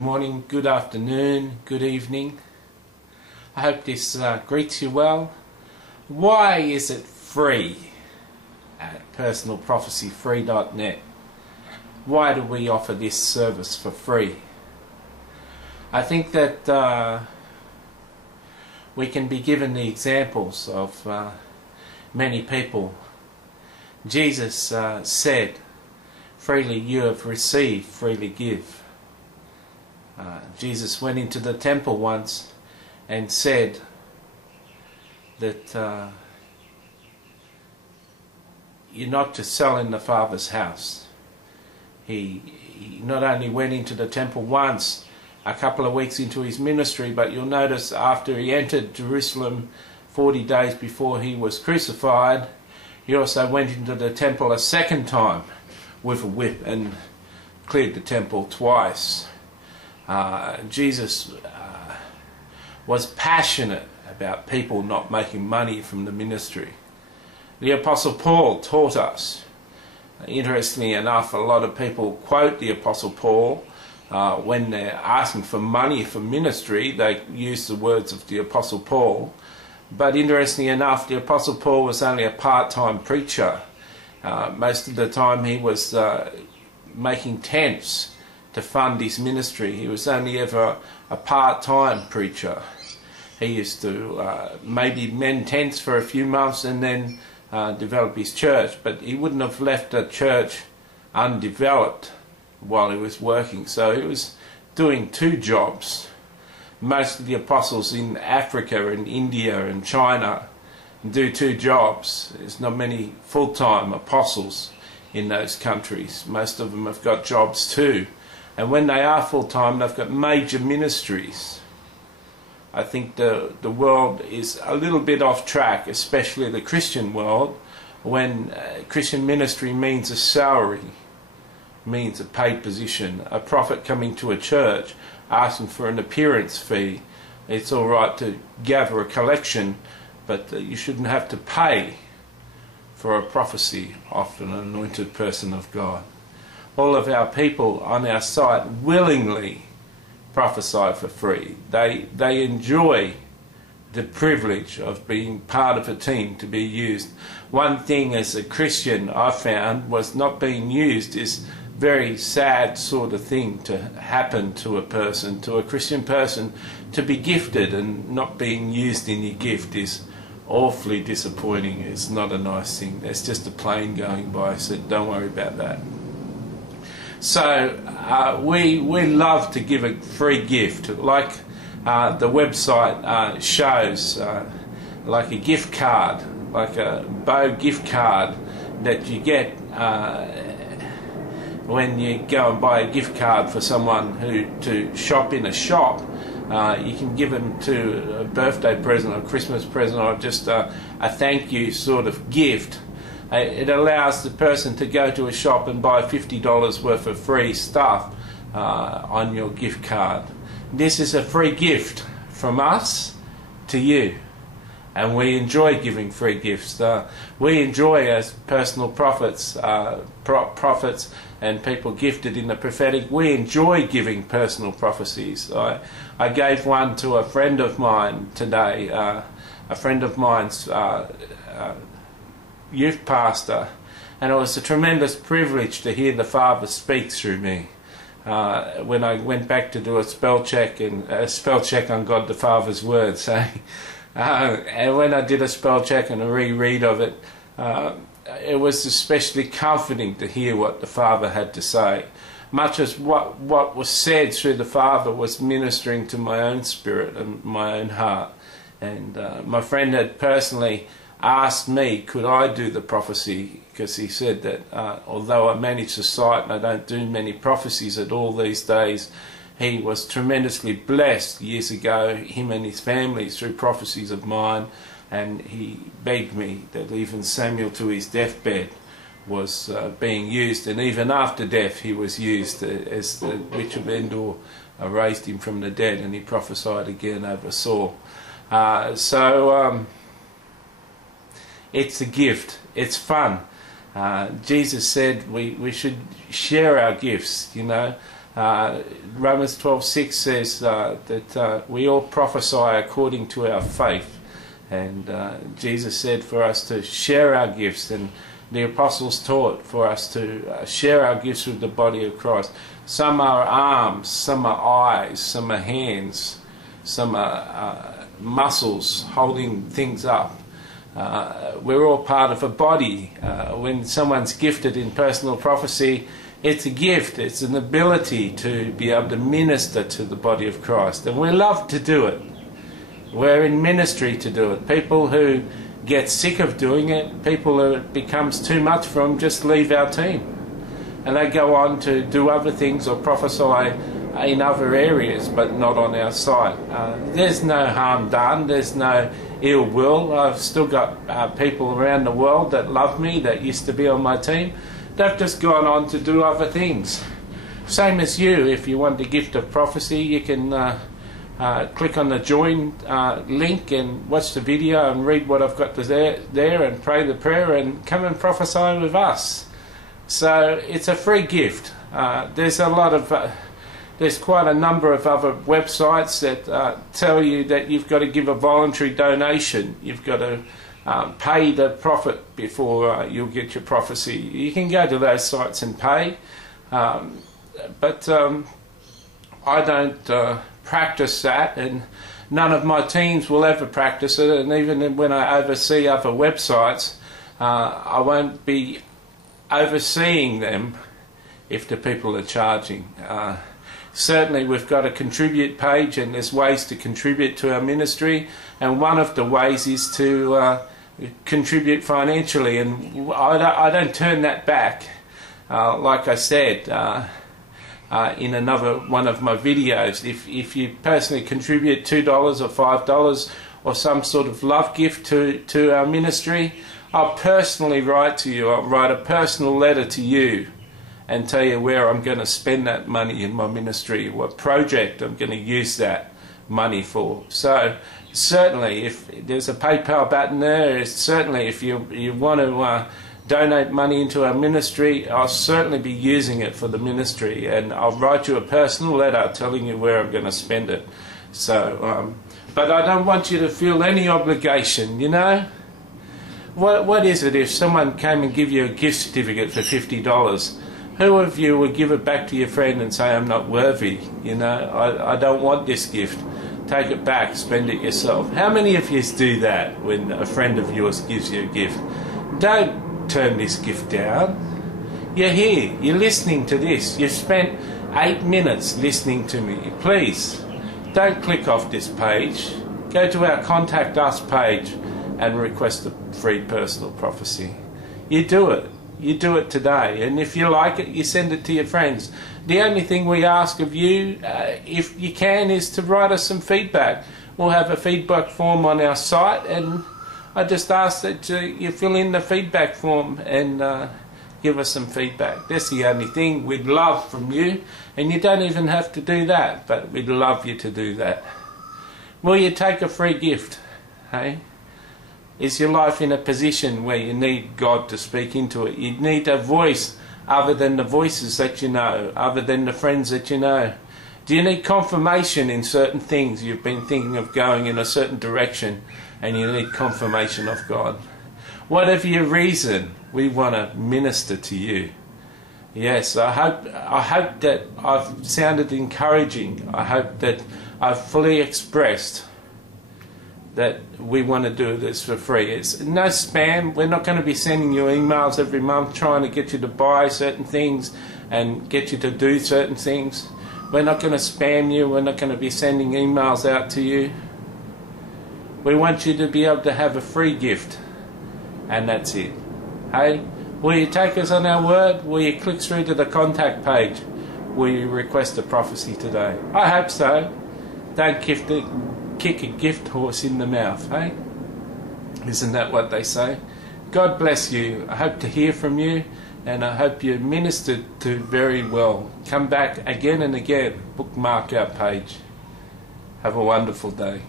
Morning, good afternoon, good evening. I hope this greets you well. Why is it free at personalprophecyfree.net? Why do we offer this service for free? I think that we can be given the examples of many people. Jesus said, freely you have received, freely give. Jesus went into the temple once and said that you're not to sell in the Father's house. He not only went into the temple once, a couple of weeks into his ministry, but you'll notice after he entered Jerusalem 40 days before he was crucified, he also went into the temple a second time with a whip and cleared the temple twice. Jesus was passionate about people not making money from the ministry. The Apostle Paul taught us. Interestingly enough, a lot of people quote the Apostle Paul when they're asking for money for ministry. They use the words of the Apostle Paul. But interestingly enough, the Apostle Paul was only a part-time preacher. Most of the time he was making tents to fund his ministry. He was only ever a part-time preacher. He used to maybe mend tents for a few months and then develop his church, but he wouldn't have left a church undeveloped while he was working. So he was doing two jobs. Most of the apostles in Africa and India and China do two jobs. There's not many full-time apostles in those countries. Most of them have got jobs too. And when they are full-time, they've got major ministries. I think the world is a little bit off track, especially the Christian world, when Christian ministry means a salary, means a paid position. A prophet coming to a church asking for an appearance fee. It's all right to gather a collection, but you shouldn't have to pay for a prophecy of an anointed person of God. All of our people on our site willingly prophesy for free. They enjoy the privilege of being part of a team to be used. One thing as a Christian I found was not being used is very sad sort of thing to happen to a person, to a Christian person. To be gifted and not being used in your gift is awfully disappointing. It's not a nice thing. There's just a plane going by, so don't worry about that. So we love to give a free gift, like the website shows, like a gift card, like a Bow gift card that you get when you go and buy a gift card for someone to shop in a shop. You can give them to a birthday present or a Christmas present or just a thank you sort of gift. It allows the person to go to a shop and buy $50 worth of free stuff on your gift card. This is a free gift from us to you, and we enjoy giving free gifts. We enjoy, as personal prophets and people gifted in the prophetic, we enjoy giving personal prophecies. I gave one to a friend of mine today, a friend of mine's youth pastor, and it was a tremendous privilege to hear the Father speak through me. When I went back to do a spell check on God the Father's words, and when I did a spell check and a reread of it, it was especially comforting to hear what the Father had to say. Much as what was said through the Father was ministering to my own spirit and my own heart. And my friend had personally asked me, could I do the prophecy, because he said that although I manage the site and I don't do many prophecies at all these days, he was tremendously blessed years ago, him and his family, through prophecies of mine, and he begged me that even Samuel to his deathbed was being used, and even after death he was used, as the witch of Endor raised him from the dead, and he prophesied again over Saul. It's a gift. It's fun. Jesus said we should share our gifts, you know. Romans 12:6 says that we all prophesy according to our faith, and Jesus said for us to share our gifts, and the apostles taught for us to share our gifts with the body of Christ. Some are arms, some are eyes, some are hands, some are muscles holding things up. We're all part of a body. When someone's gifted in personal prophecy, it's a gift, it's an ability to be able to minister to the body of Christ, and we love to do it. We're in ministry to do it. People who get sick of doing it, people who it becomes too much for them, just leave our team and they go on to do other things or prophesy in other areas, but not on our site. There's no harm done, there's no ill will. I've still got people around the world that love me, that used to be on my team. They've just gone on to do other things. Same as you, if you want the gift of prophecy, you can click on the join link and watch the video and read what I've got there and pray the prayer and come and prophesy with us. So it's a free gift. There's quite a number of other websites that tell you that you've got to give a voluntary donation. You've got to pay the prophet before you'll get your prophecy. You can go to those sites and pay, but I don't practice that, and none of my teams will ever practice it, and even when I oversee other websites, I won't be overseeing them if the people are charging. Certainly we've got a contribute page, and there's ways to contribute to our ministry, and one of the ways is to contribute financially, and I don't turn that back. Like I said in another one of my videos, if you personally contribute $2 or $5 or some sort of love gift to our ministry, I'll personally write to you. I'll write a personal letter to you and tell you where I'm going to spend that money in my ministry, what project I'm going to use that money for. So certainly if there's a PayPal button there, certainly if you want to donate money into our ministry, I'll certainly be using it for the ministry, and I'll write you a personal letter telling you where I'm going to spend it. So but I don't want you to feel any obligation, you know. What is it if someone came and give you a gift certificate for $50? Who of you would give it back to your friend and say, I'm not worthy, you know, I don't want this gift, take it back, spend it yourself? How many of you do that when a friend of yours gives you a gift? Don't turn this gift down. You're here, you're listening to this, you've spent 8 minutes listening to me. Please, don't click off this page. Go to our Contact Us page and request a free personal prophecy. You do it. You do it today, and if you like it, you send it to your friends. The only thing we ask of you, if you can, is to write us some feedback. We'll have a feedback form on our site, and I just ask that you fill in the feedback form and give us some feedback. That's the only thing we'd love from you, and you don't even have to do that, but we'd love you to do that. Will you take a free gift? Hey? Is your life in a position where you need God to speak into it? You need a voice other than the voices that you know, other than the friends that you know. Do you need confirmation in certain things? You've been thinking of going in a certain direction and you need confirmation of God. Whatever your reason, we want to minister to you. Yes, I hope that I've sounded encouraging. I hope that I've fully expressed that we want to do this for free. It's no spam. We're not going to be sending you emails every month trying to get you to buy certain things and get you to do certain things. We're not going to spam you. We're not going to be sending emails out to you. We want you to be able to have a free gift, and that's it. Hey, will you take us on our word? Will you click through to the contact page? Will you request a prophecy today? I hope so. Don't kick a gift horse in the mouth, hey? Isn't that what they say? God bless you. I hope to hear from you, and I hope you're ministered to very well. Come back again and again. Bookmark our page. Have a wonderful day.